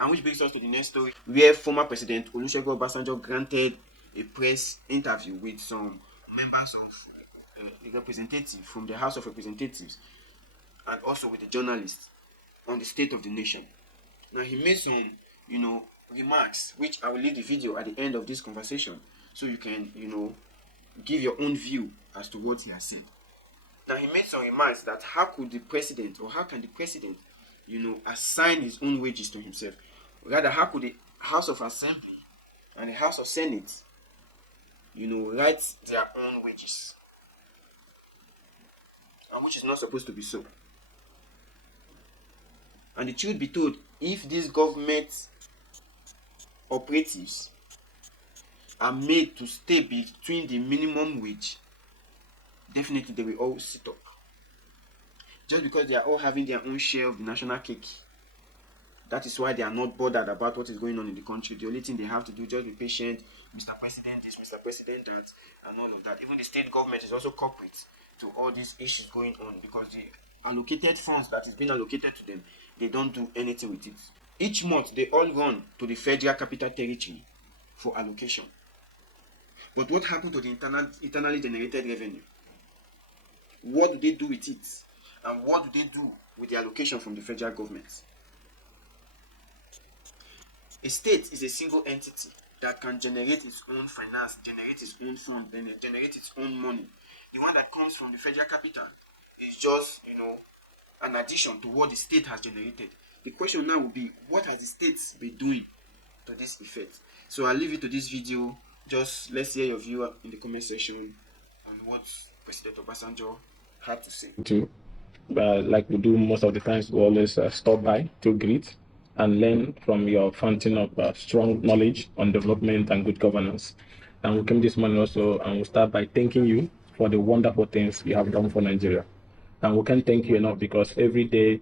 And which brings us to the next story, where former President Olusegun Obasanjo granted a press interview with some members of a representative from the House of Representatives and also with the journalists on the state of the nation. Now he made some, remarks, which I will leave the video at the end of this conversation so you can, give your own view as to what he has said. Now he made some remarks that how could the president or how can the president, assign his own wages to himself? Rather, how could the House of Assembly and the House of Senate, write their own wages? And which is not supposed to be so. And the truth be told, if these government operatives are made to stay between the minimum wage, definitely they will all sit up. Just because they are all having their own share of the national cake. That is why they are not bothered about what is going on in the country. The only thing they have to do is just be patient. Mr. President this, Mr. President that, and all of that. Even the state government is also corporate to all these issues going on, because the allocated funds that is being allocated to them, they don't do anything with it. Each month, they all run to the Federal Capital Territory for allocation. But what happened to the internally generated revenue? What do they do with it? And what do they do with the allocation from the federal government? A state is a single entity that can generate its own finance, generate its own fund, generate its own money. The one that comes from the federal capital is just, an addition to what the state has generated. The question now will be, what has the state been doing to this effect? So I'll leave you to this video. Just let's hear your view in the comment section on what President Obasanjo had to say. Like we do most of the times, we always stop by to greet and learn from your fountain of strong knowledge on development and good governance. And we came this morning also, and we'll start by thanking you for the wonderful things you have done for Nigeria. And we can't thank you enough, because every day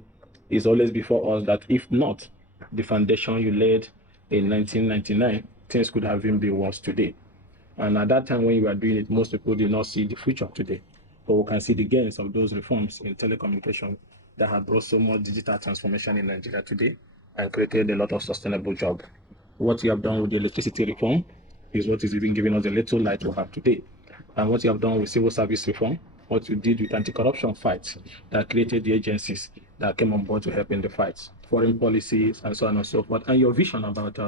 is always before us that if not the foundation you laid in 1999, things could have even been worse today. And at that time when you were doing it, most people did not see the future today. But we can see the gains of those reforms in telecommunication that have brought so much digital transformation in Nigeria today and created a lot of sustainable jobs. What you have done with the electricity reform is what is even giving us a little light we have today. And what you have done with civil service reform, what you did with anti-corruption fights that created the agencies that came on board to help in the fights, foreign policies, and so on and so forth. And your vision about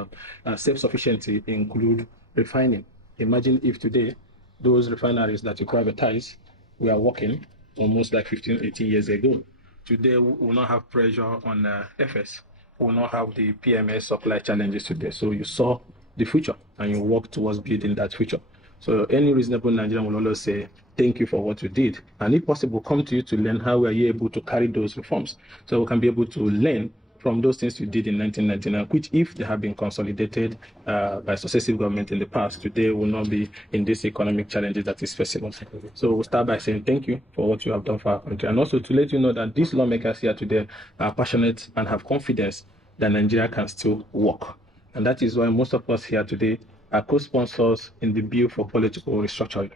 self-sufficiency include refining. Imagine if today, those refineries that you privatize, we are working almost like 15, 18 years ago. Today, we will not have pressure on FS. We will not have the PMS supply challenges today. So you saw the future and you work towards building that future. So any reasonable Nigerian will always say, thank you for what you did. And if possible, come to you to learn how are you able to carry those reforms. So we can be able to learn from those things you did in 1999, which if they have been consolidated by successive government in the past, today will not be in these economic challenges that is facing us. So we'll start by saying thank you for what you have done for our country. And also to let you know that these lawmakers here today are passionate and have confidence that Nigeria can still work. And that is why most of us here today are co-sponsors in the bill for political restructuring.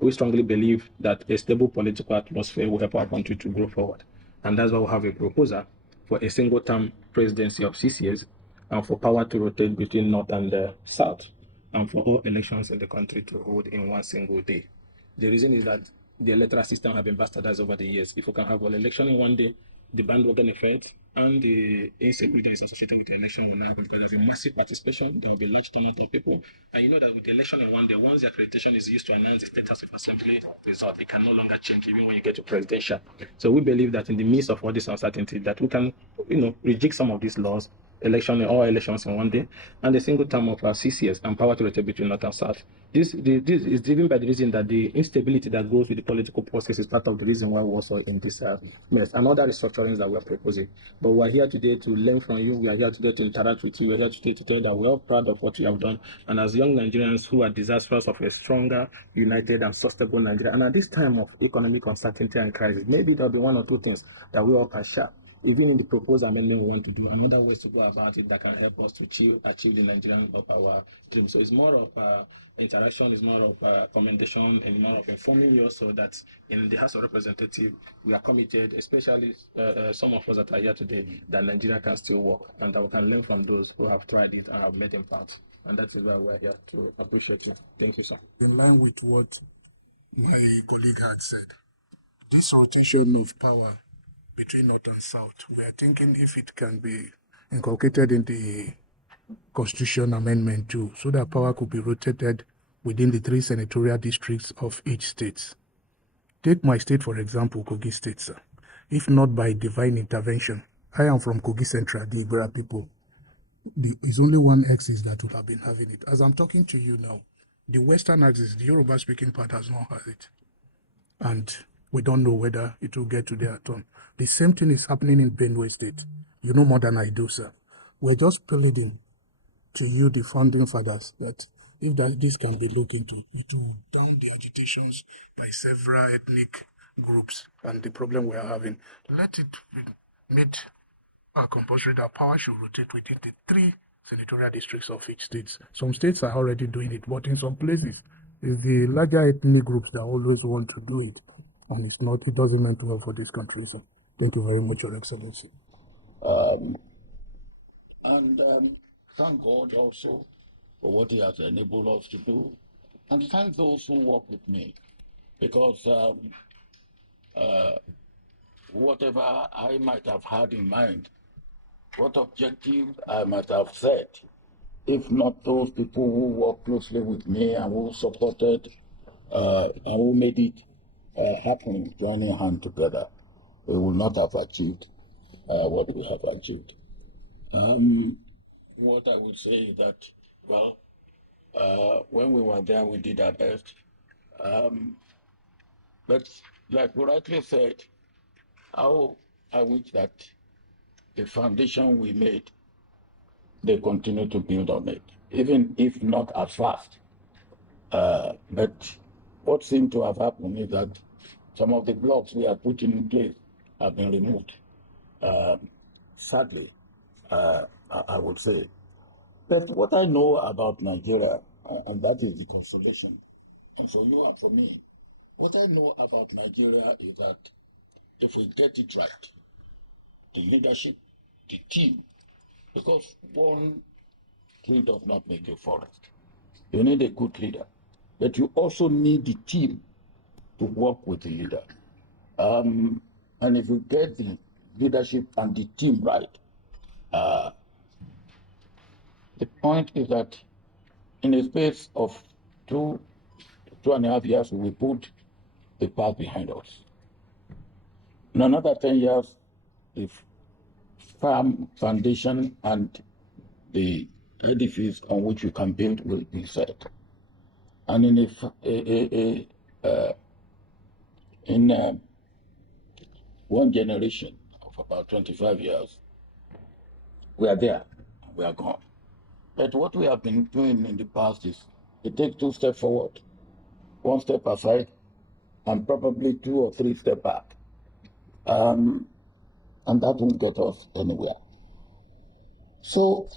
We strongly believe that a stable political atmosphere will help our country to grow forward. And that's why we have a proposal for a single-term presidency of 6 years and for power to rotate between North and South, and for all elections in the country to hold in one single day. The reason is that the electoral system has been bastardized over the years. If we can have an election in one day, the bandwagon effect and the insecurity is associated with the election will not happen, because there's a massive participation. There will be a large turnout of people. And you know that with the election in one day, once the accreditation is used to announce the status of assembly result, it can no longer change even when you get to presidential. So we believe that in the midst of all this uncertainty, that we can, reject some of these laws, all elections in one day, and a single term of 6 years, and power to rotate between North and South. This is driven by the reason that the instability that goes with the political process is part of the reason why we're also in this mess, and other restructurings that we are proposing. But we are here today to learn from you. We are here today to interact with you. We are here today to tell you that we are proud of what you have done. And as young Nigerians who are desirous of a stronger, united, and sustainable Nigeria, and at this time of economic uncertainty and crisis, maybe there'll be one or two things that we all can share. even in the proposed amendment we want to do, another ways to go about it that can help us to achieve the Nigerian of our dream. So it's more of interaction, it's more of commendation, and more of informing you also that in the House of Representatives, we are committed, especially some of us that are here today, that Nigeria can still work and that we can learn from those who have tried it and have made impact. And that is why we're here to appreciate you. Thank you, sir. In line with what my colleague had said, this rotation of power between North and South, we are thinking if it can be inculcated in the Constitution Amendment too, so that power could be rotated within the 3 senatorial districts of each state. Take my state, for example, Kogi State, sir. If not by divine intervention, I am from Kogi Central, the Ibera people. It's only one axis that would have been having it. As I'm talking to you now, the Western axis, the Yoruba speaking part, has not had it. And we don't know whether it will get to their turn. The same thing is happening in Benue State. You know more than I do, sir. We're just pleading to you, the founding fathers, that if this can be looked into, it will down the agitations by several ethnic groups and the problem we are having. Let it be made compulsory that power should rotate within the 3 senatorial districts of each state. Some states are already doing it, but in some places, it's the larger ethnic groups that always want to do it, and it doesn't mean well for this country. So, thank you very much, Your Excellency. And thank God also for what He has enabled us to do. And thank those who work with me, because whatever I might have had in mind, what objective I might have set, if not those people who worked closely with me and who supported and who made it happen, joining hands together, we will not have achieved what we have achieved. What I would say is that, well, when we were there, we did our best. But like we rightly said, how I wish that the foundation we made, they continue to build on it, even if not as fast. But what seemed to have happened is that some of the blocks we have put in place have been removed. Sadly, I would say. But what I know about Nigeria, and that is the consolation, and for you and for me, what I know about Nigeria is that if we get it right, the leadership, the team, because one tree does not make a forest. You need a good leader, but you also need the team to work with the leader. And if we get the leadership and the team right, the point is that in a space of 2.5 years, we put the past behind us. In another 10 years, the firm foundation and the edifice on which we can build will be set. And in one generation of about 25 years, we are there, we are gone. But what we have been doing in the past is it takes 2 steps forward, 1 step aside, and probably 2 or 3 steps back. And that won't get us anywhere. So,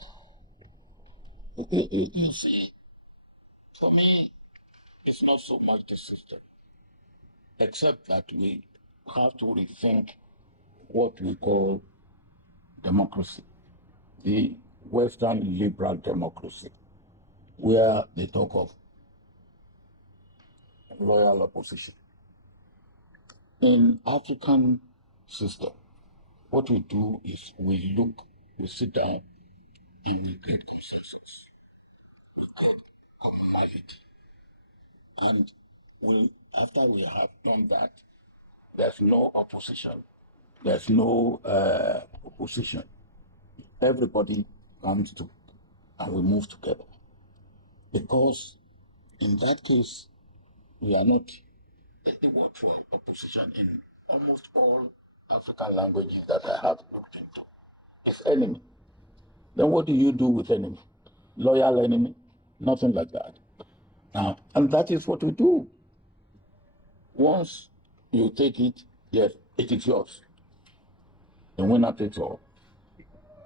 you see, for me, it's not so much the system, except that we have to rethink what we call democracy, the Western liberal democracy, where they talk of loyal opposition. In African system, what we do is we sit down and we get consensus, we get commonality. And after we have done that, there's no opposition, there's no opposition. Everybody comes to, and we move together. Because in that case, we are not the word for opposition in almost all African languages that I have looked into. It's enemy. Then what do you do with enemy? Loyal enemy? Nothing like that. Now, and that is what we do. Once you take it, yes, it is yours. the winner takes all.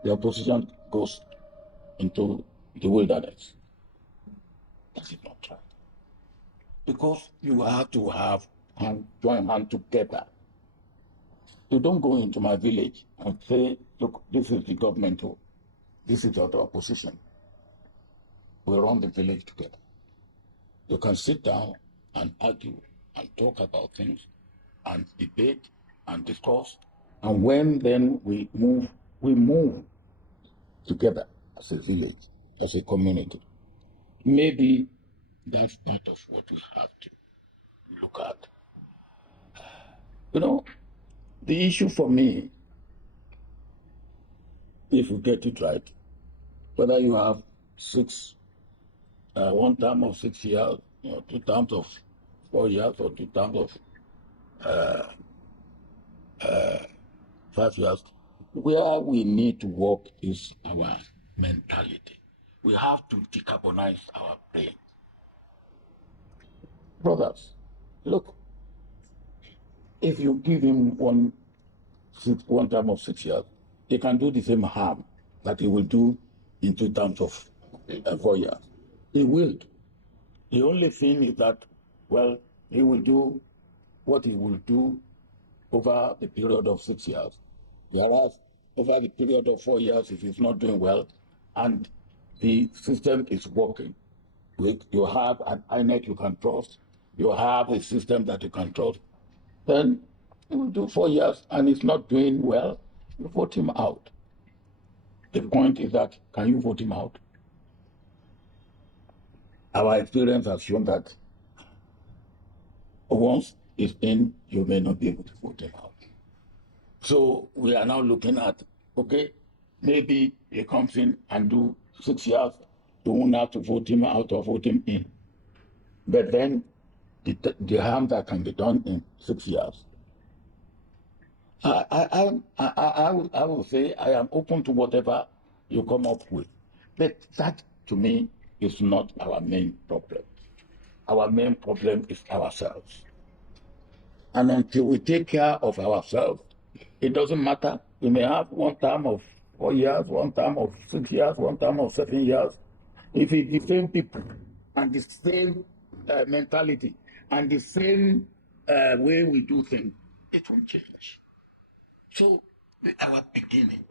The opposition goes into the wilderness. That is not right. Because you have to have and join hands together. You don't go into my village and say, look, this is the government, this is the opposition. We run the village together. You can sit down and argue and talk about things and debate and discuss. And when then we move together as a village, as a community. Maybe that's part of what we have to look at. You know, the issue for me, if you get it right, whether you have one term of 6 years, 2 terms of 4 years, or 2 terms of 5 years, where we need to work is our mentality. We have to decarbonize our brain. Brothers, look, if you give him one term of 6 years, he can do the same harm that he will do in 2 terms of 4 years. He will. The only thing is that, well, he will do what he will do over the period of 6 years. Whereas over the period of 4 years, if he's not doing well and the system is working, you have an INEC you can trust, you have a system that you can trust, then he will do 4 years and he's not doing well, you vote him out. The point is that, can you vote him out? Our experience has shown that once it's in, you may not be able to vote him out. So we are now looking at, okay, maybe he comes in and do 6 years, you won't have to vote him out or vote him in. But then the harm that can be done in 6 years, I will say I am open to whatever you come up with. But that, to me, is not our main problem. Our main problem is ourselves. And until we take care of ourselves, it doesn't matter. We may have one term of 4 years, one term of 6 years, one term of 7 years. If it's the same people and the same mentality and the same way we do things, it won't change. So our beginning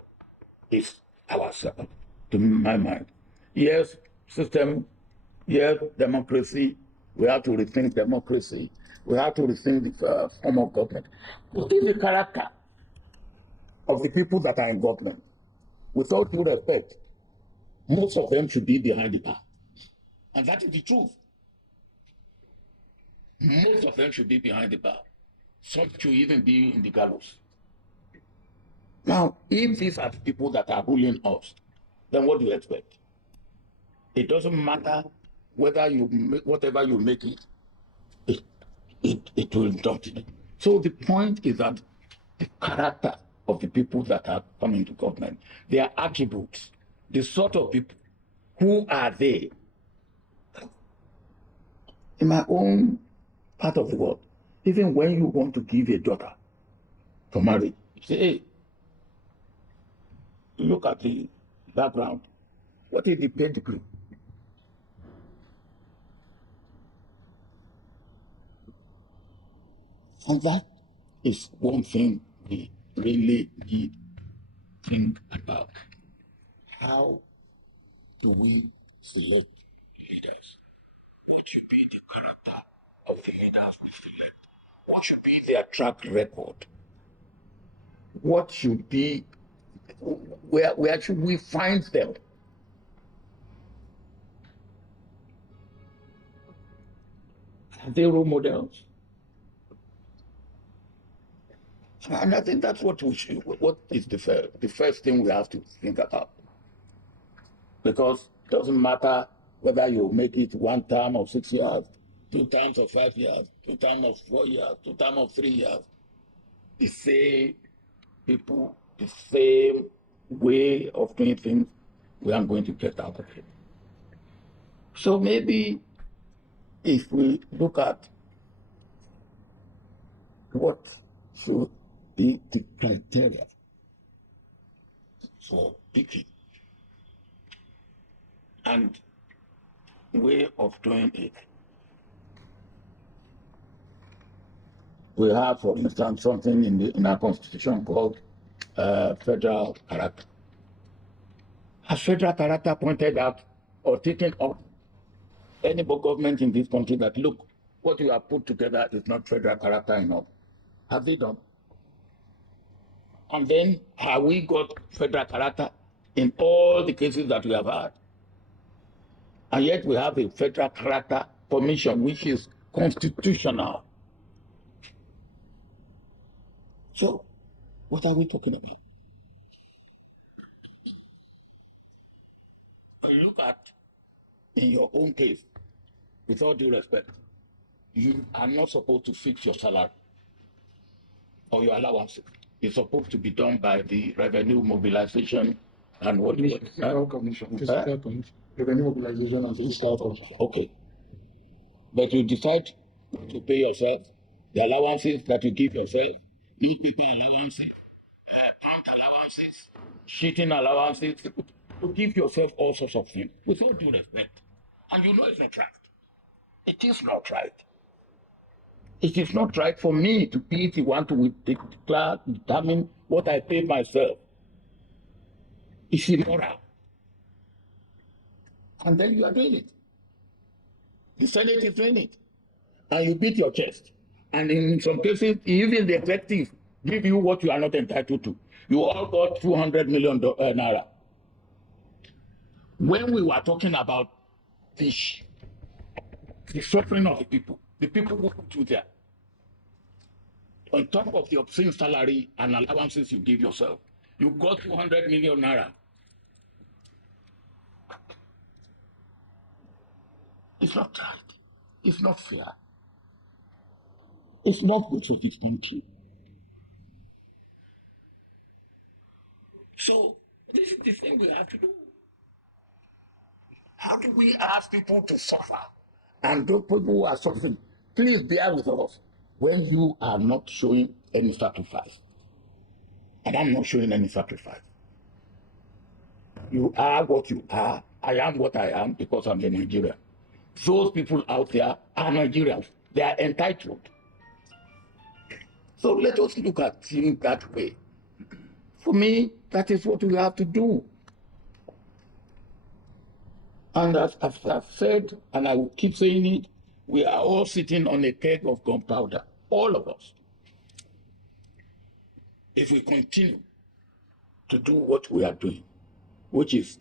is ourselves, to my mind. Yes, system, yes, democracy. We have to rethink democracy. We have to rethink the form of government. What is the character of the people that are in government? With all due respect, most of them should be behind the bar. And that is the truth. Most of them should be behind the bar. Some should even be in the gallows. Now, if these are the people that are ruling us, then what do you expect? It doesn't matter whether whatever you make it, it will not. So the point is that the character of the people that are coming to government, their attributes, the sort of people, who are they? In my own part of the world, even when you want to give a daughter for marriage, you say, hey, look at the background. What is the pedigree? And that is one thing we really need to think about. How do we select leaders? What should be the character of the leaders we select? What should be their track record? What should be, where should we find them? Are they role models? And I think that's what is the first thing we have to think about. Because it doesn't matter whether you make it one term of 6 years, 2 terms of 5 years, 2 terms of 4 years, 2 terms of 3 years. The same people, the same way of doing things, we are going to get out of it. So maybe if we look at what should be the criteria for picking and way of doing it. We have, for instance, something in our constitution called federal character. Has federal character pointed out or taken up any government in this country that, look, what you have put together is not federal character enough? Have they done? And then have we got federal character in all the cases that we have had? And yet we have a federal character commission which is constitutional. So what are we talking about? Look at, in your own case, with all due respect, you are not supposed to fix your salary or your allowances. It's supposed to be done by the revenue mobilization and what Fiscal commission, revenue mobilization and fiscal commission. Okay. But you decide to pay yourself the allowances that you give yourself, newspaper allowances, pant allowances, sheeting allowances, to give yourself all sorts of things with all due respect. And you know it's not right. It is not right. It is not right for me to be the one to declare, determine what I pay myself. It's immoral. And then you are doing it. The Senate is doing it. And you beat your chest. And in some cases, even the executive give you what you are not entitled to. You all got 200 million naira. When we were talking about the suffering of the people who put you there, on top of the obscene salary and allowances you give yourself, you got 200 million naira. It's not right. It's not fair. It's not good for this country. So this is the thing we have to do. How do we ask people to suffer? And those people who are suffering, please bear with us when you are not showing any sacrifice. And I'm not showing any sacrifice. You are what you are. I am what I am because I'm a Nigerian. Those people out there are Nigerians. They are entitled. So let us look at things that way. For me, that is what we have to do. And as I've said, and I will keep saying it, we are all sitting on a keg of gunpowder, all of us. If we continue to do what we are doing, which is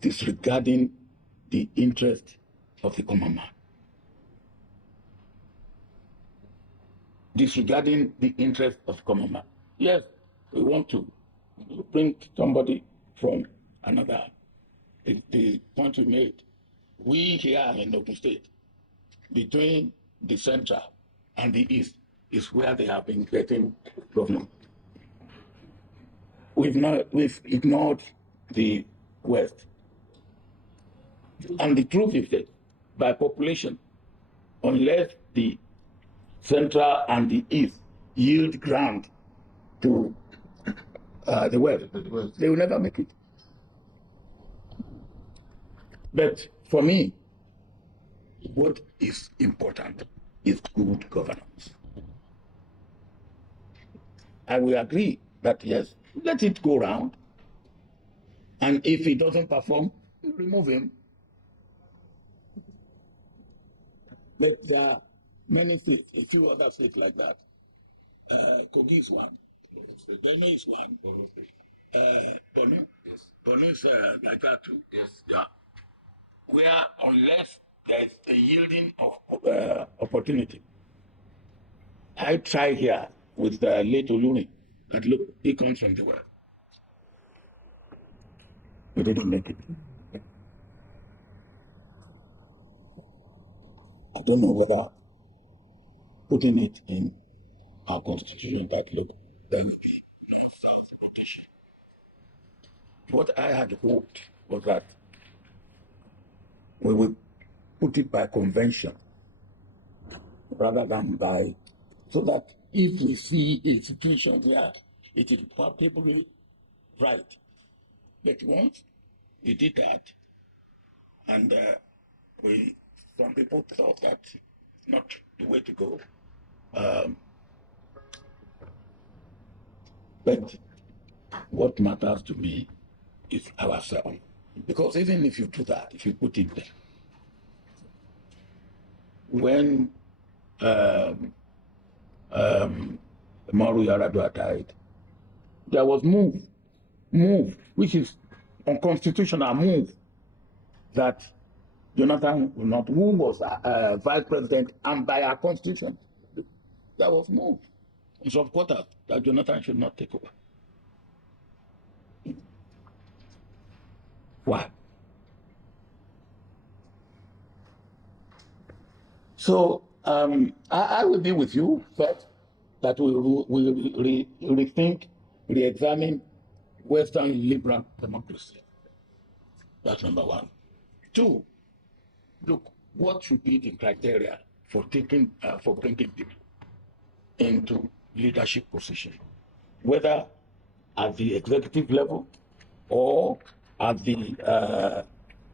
disregarding the interest of the common man, disregarding the interest of the common man. Yes, we want to bring somebody from another, the point we made. We here in Ogun State, between the central and the east, is where they have been getting government. We've ignored the west. And the truth is that by population, unless the central and the east yield ground to the west, they will never make it. But for me, what is important is good governance. I will agree that yes, let it go round. And if he doesn't perform, remove him. But there are many states, a few other states like that. Kogi is one. Benue is one. Borno, yes. Borno is like that too. Yes. Yeah. Where unless there's a yielding of opportunity. I try here with the late Oluni that look, he comes from the world. We didn't make it. I don't know whether putting it in our constitution that look, there will be north-south rotation. What I had hoped was that we would put it by convention rather than by, so that if we see a situation where it is palpably right, But once he did that, and some people thought that not the way to go. But what matters to me is ourselves. Because even if you do that, if you put it there, when Maru Yaradua died, there was move, which is unconstitutional move, that Jonathan will not, who was vice president, and by our constitution, there was move in some quarters that Jonathan should not take over. Why? So I will be with you first, that we will rethink, re-examine Western liberal democracy. That's number one. Two, look, what should be the criteria for bringing people into leadership position, whether at the executive level or at the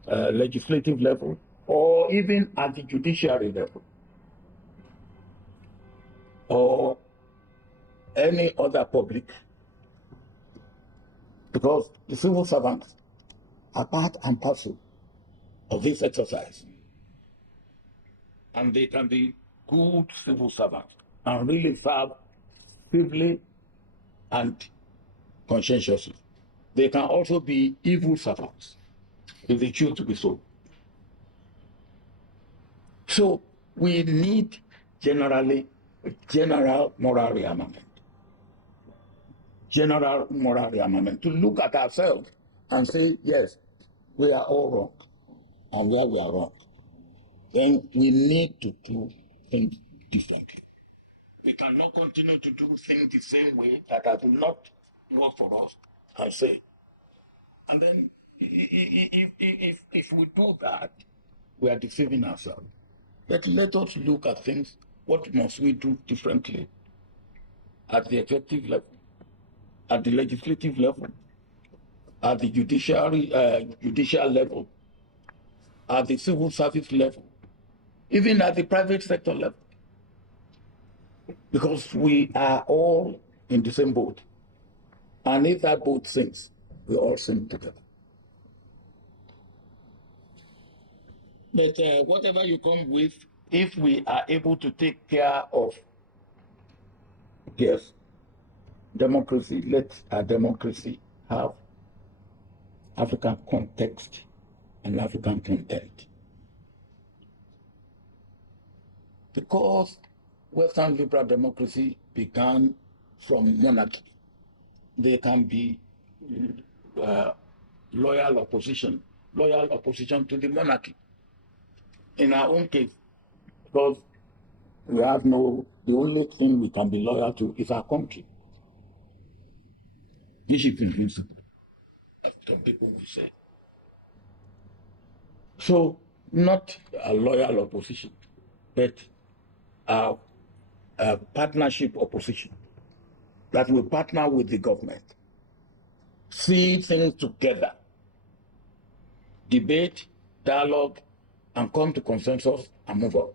legislative level or even at the judiciary level or any other public, because the civil servants are part and parcel of this exercise. And they can be good civil servants and really serve civilly and conscientiously. They can also be evil servants if they choose to be so. So we need general moral rearmament. General moral rearmament to look at ourselves and say, yes, we are all wrong, and where we are wrong. Then we need to do things differently. We cannot continue to do things the same way that will not work for us, and say. And then if we do that, we are deceiving ourselves. But let us look at things. What must we do differently at the executive level, at the legislative level, at the judicial level, at the civil service level, even at the private sector level? Because we are all in the same boat. And if that boat sinks, we all sink together. But whatever you come with, if we are able to take care of, yes, democracy, let our democracy have African context and African content. Because Western liberal democracy began from monarchy, they can be loyal opposition to the monarchy. In our own case, because we have the only thing we can be loyal to is our country. This is invincible, as some people will say. So, not a loyal opposition, but a partnership opposition that will partner with the government, see things together, debate, dialogue, and come to consensus and move on.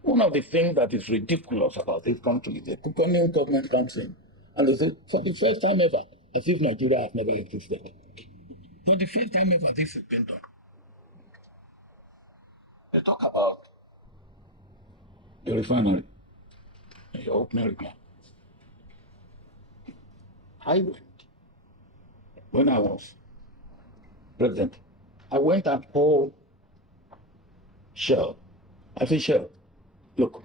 One of the things that is ridiculous about this country is the new government comes in and they say, for the first time ever, as if Nigeria has never existed. For the first time ever, this has been done. They talk about the refinery in your opening remark. I went, when I was president, I went and called Shell. I said, Shell, look,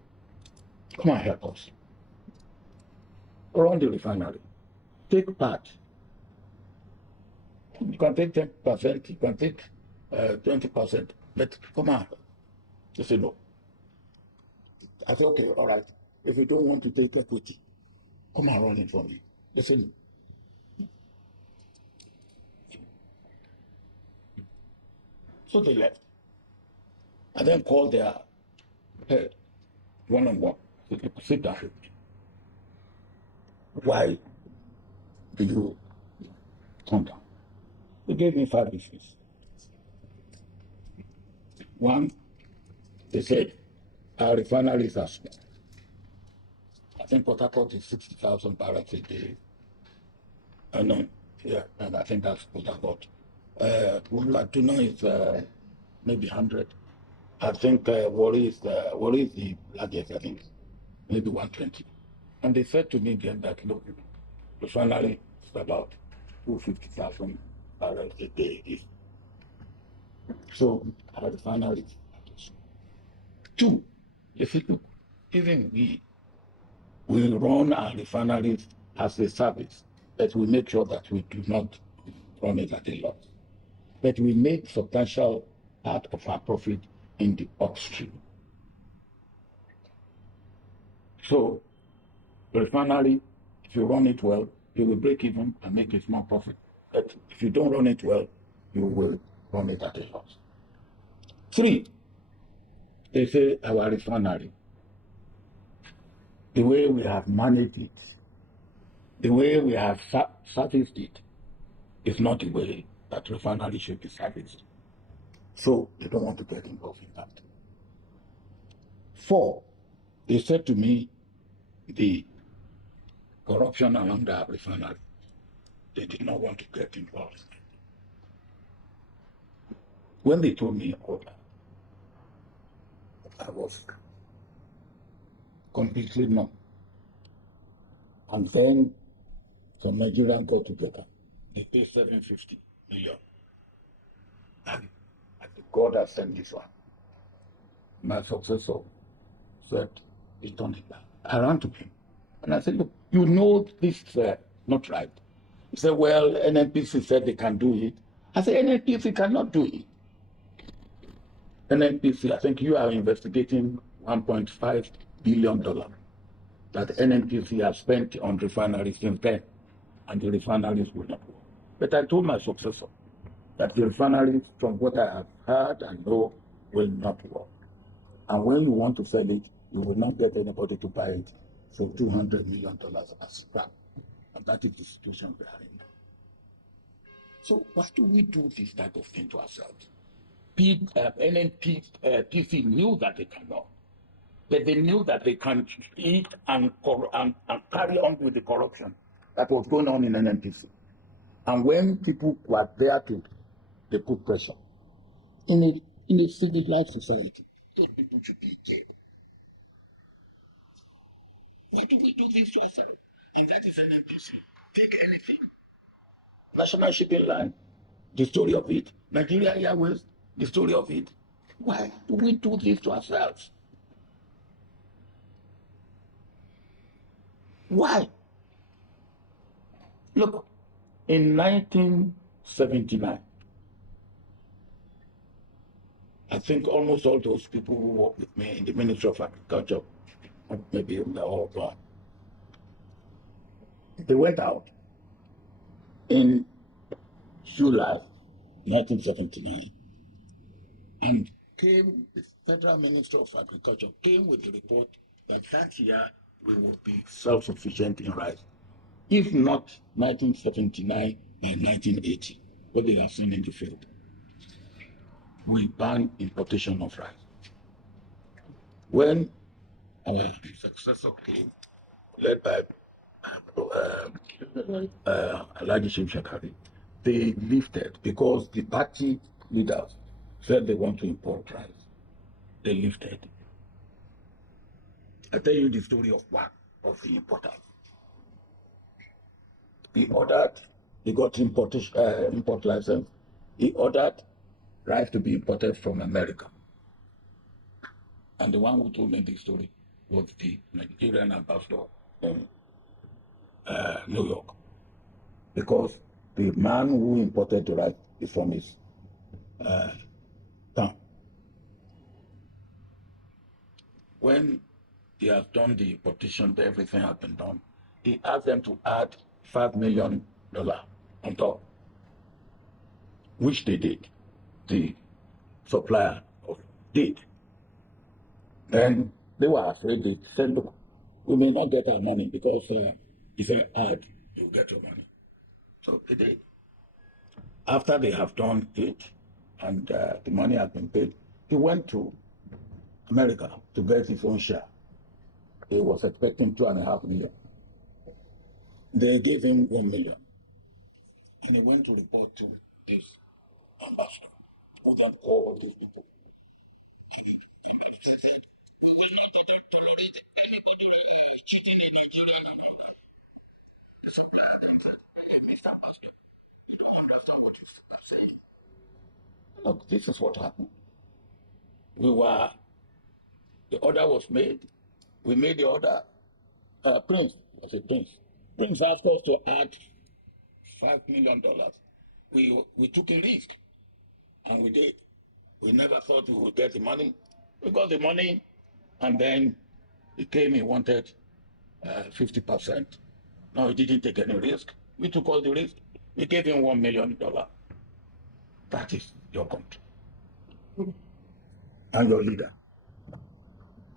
come and help us. Run the refinery. Take part. You can take 10%, you can take 20%, but come on. They said, no. I said, okay, all right. If you don't want to take equity, come and run it for me. They said, no. So they left. I then called their head, one-on-one. I said, sit down. Why do you come down? They gave me 5 reasons. One, they said our refineries are small. I think Port Harcourt is 60,000 barrels a day. No, yeah, and I think that's Port Harcourt. Latuna is maybe 100. I think Warri is the largest, I think, maybe 120. And they said to me then that, look, refinery is about 250,000 barrels a day. So our refinery is two. They said, look, even we run our refineries as a service, but we make sure that we do not run it at a loss. But we make substantial part of our profit in the upstream. So the refinery, if you run it well, you will break even and make a small profit. But if you don't run it well, you will run it at a loss. 3, they say our refinery, the way we have managed it, the way we have serviced it, is not the way that refinery should be serviced. So they don't want to get involved in that. 4, they said to me, the corruption around the refinery, they did not want to get involved. When they told me all that, I was completely numb. And then some Nigerians got together. They paid 750 million. And God has sent this one. My successor said, he's done it. I ran to him. And I said, look, you know this is not right. He said, well, NNPC said they can do it. I said, NNPC cannot do it. NNPC, I think you are investigating $1.5 billion that NNPC has spent on refineries since then, and the refineries will not work. But I told my successor that the refineries, from what I have heard and know, will not work. And when you want to sell it, you will not get anybody to buy it for $200 million as scrap. And that is the situation we are in. So why do we do this type of thing to ourselves? NNPC knew that they cannot. But they knew that they can eat and carry on with the corruption that was going on in NNPC. And when people were there they put pressure. In a civilized society, those people should be jailed. Why do we do this to ourselves? And that is NNPC. Take anything. National Shipping Line, the story of it. Nigeria Airways, the story of it. Why do we do this to ourselves? Why? Look, in 1979, I think almost all those people who worked with me in the Ministry of Agriculture, maybe they're all gone, they went out in July 1979 and the Federal Minister of Agriculture came with the report that that year we will be self-sufficient in rice. If not 1979, by 1980, what they have seen in the field, we ban importation of rice. When our successor came, led by Alhaji Shakari, they lifted because the party leaders said they want to import rice. They lifted. I tell you the story of one of the importers. He ordered, he got import license. He ordered rice to be imported from America. And the one who told me the story was the Nigerian ambassador in New York. Because the man who imported the rice is from his town. When he has done the importation, everything has been done, he asked them to add $5 million on top, which they did. The supplier did. Then they were afraid. They said, look, we may not get our money because if I add, you get your money. So they did. After they have done it and the money has been paid, he went to America to get his own share. He was expecting 2.5 million. They gave him 1 million. And he went to report to this ambassador, who done all these people. He said, we will not tolerate anybody cheating in Nigeria. So, Mr. Ambassador, you don't understand what I'm saying. Look, this is what happened. The order was made. We made the order. Prince was a prince. Prince asked us to add $5 million. We took a risk, and we did. We never thought we would get the money. We got the money, and then he came. He wanted 50%. No, he didn't take any risk. We took all the risk. We gave him $1 million. That is your country, and your leader,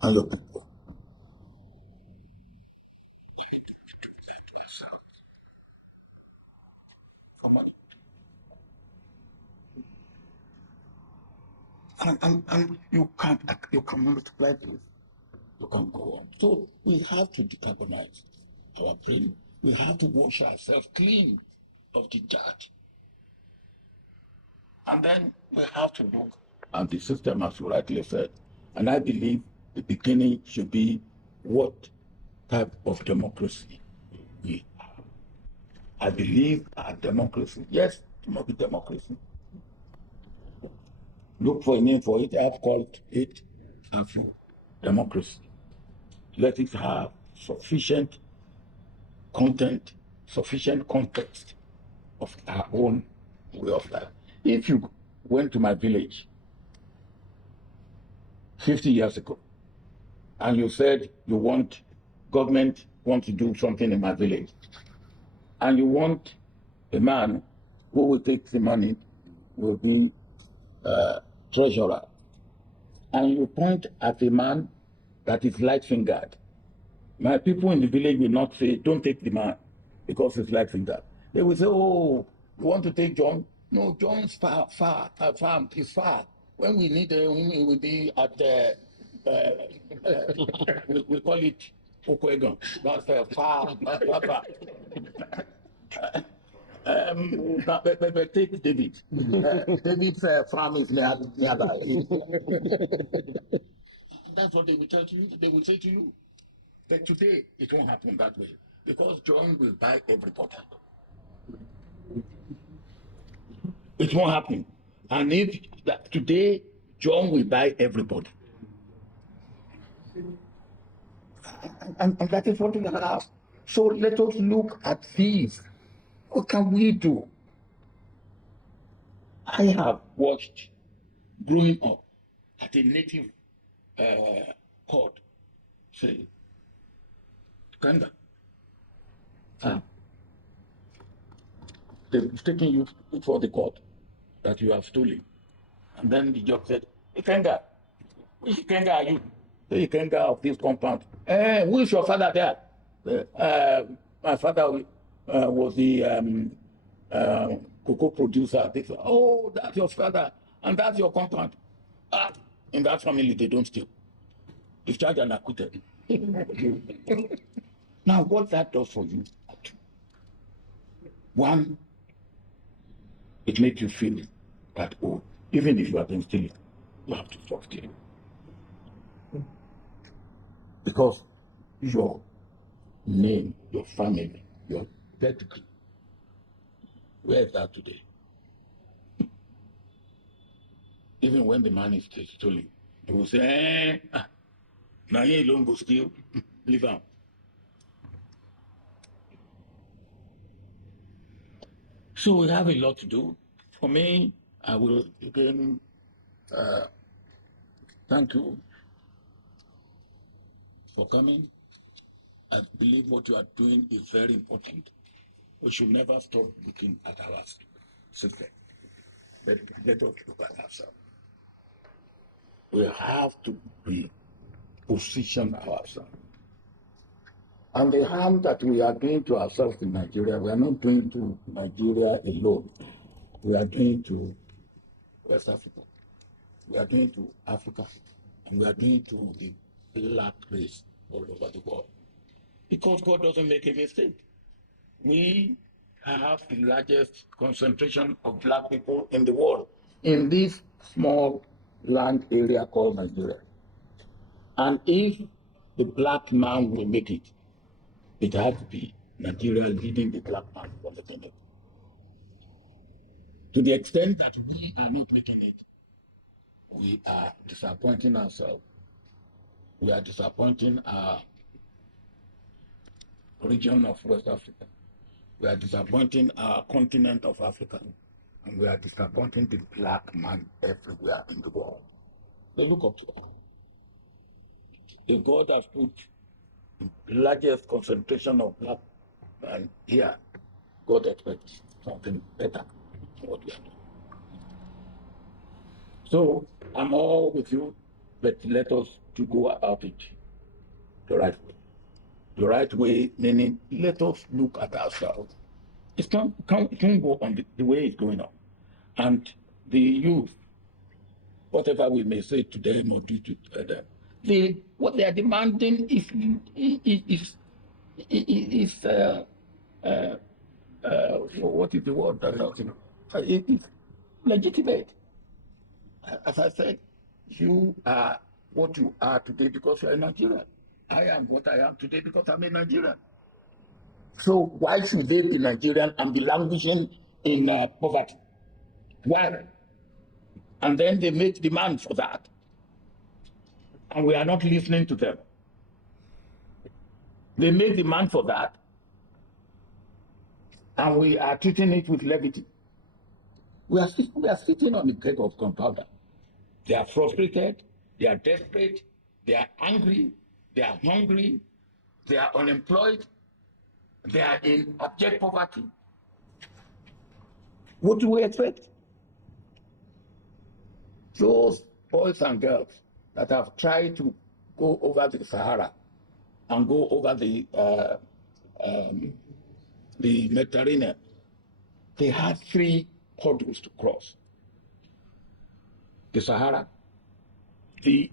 and your people. And you can multiply this. You can go on. So we have to decarbonize our brain. We have to wash ourselves clean of the dirt. And then we have to look at the system, as you rightly said. And I believe the beginning should be what type of democracy we have. I believe our democracy, yes, it must be democracy. Look for a name for it. I've called it Afro democracy. Let it have sufficient content, sufficient context of our own way of life. If you went to my village 50 years ago and you said government wants to do something in my village, and you want a man who will take the money, will be treasurer, and you point at a man that is light-fingered, my people in the village will not say, don't take the man because he's light-fingered. They will say, oh, you want to take John? No, John's farm is far. When we need him, he will be at, we call it Okwegon. That's far. But take David. David's farm is nearby. That's what they will tell you. They will say to you. But today, it won't happen that way because John will buy everybody. It won't happen. And if today, John will buy everybody. And that is what we have. So let us look at these. What can we do? I have watched growing up at a native court say, Kanda, they've taken you before the court that you have stolen. And then the judge said, Ikenga, which Ikenga are you? The Ikenga of this compound. Who is your father there? My father was the cocoa producer. They said, oh, that's your father, and that's your compound. In that family, they don't steal. If charged and acquitted. Now, what that does for you, one, it makes you feel that, oh, even if you have been stealing, you have to stop stealing. Because your name, your family, your pedigree, where is that today? Even when the man is stolen, they will say, now he alone go steal, leave him. So we have a lot to do. For me, I will again thank you for coming. I believe what you are doing is very important. We should never stop looking at our system. Let us look at ourselves. We have to position ourselves. And the harm that we are doing to ourselves in Nigeria, we are not doing to Nigeria alone. we are doing to West Africa, we are doing to Africa, and we are doing to the black race all over the world. Because God doesn't make a mistake. We have the largest concentration of black people in the world in this small land area called Nigeria. And if the black man will make it, it has to be Nigeria leading the black man from the kingdom. To the extent that we are not making it, we are disappointing ourselves. We are disappointing our region of West Africa. We are disappointing our continent of Africa. And we are disappointing the black man everywhere in the world. So look up to that. If God has put the largest concentration of black man here, God expects something better than what we are doing. So I'm all with you, but let us to go about it the right way. The right way, meaning let us look at ourselves. It can't go on the way it's going on. And the youth, whatever we may say to them or do to them, what they are demanding is what is the word that it is legitimate. As I said, you are what you are today because you are a Nigerian. I am what I am today because I'm a Nigerian. So why should they be Nigerian and be languishing in poverty? Why? And then they make demand for that. And we are not listening to them. They make demand for that. And we are treating it with levity. We are sitting on the keg of gunpowder. They are frustrated, they are desperate, they are angry, they are hungry, they are unemployed, they are in abject poverty. What do we expect? Those boys and girls that have tried to go over the Sahara and go over the Mediterranean, they had 3 hurdles to cross: the Sahara, the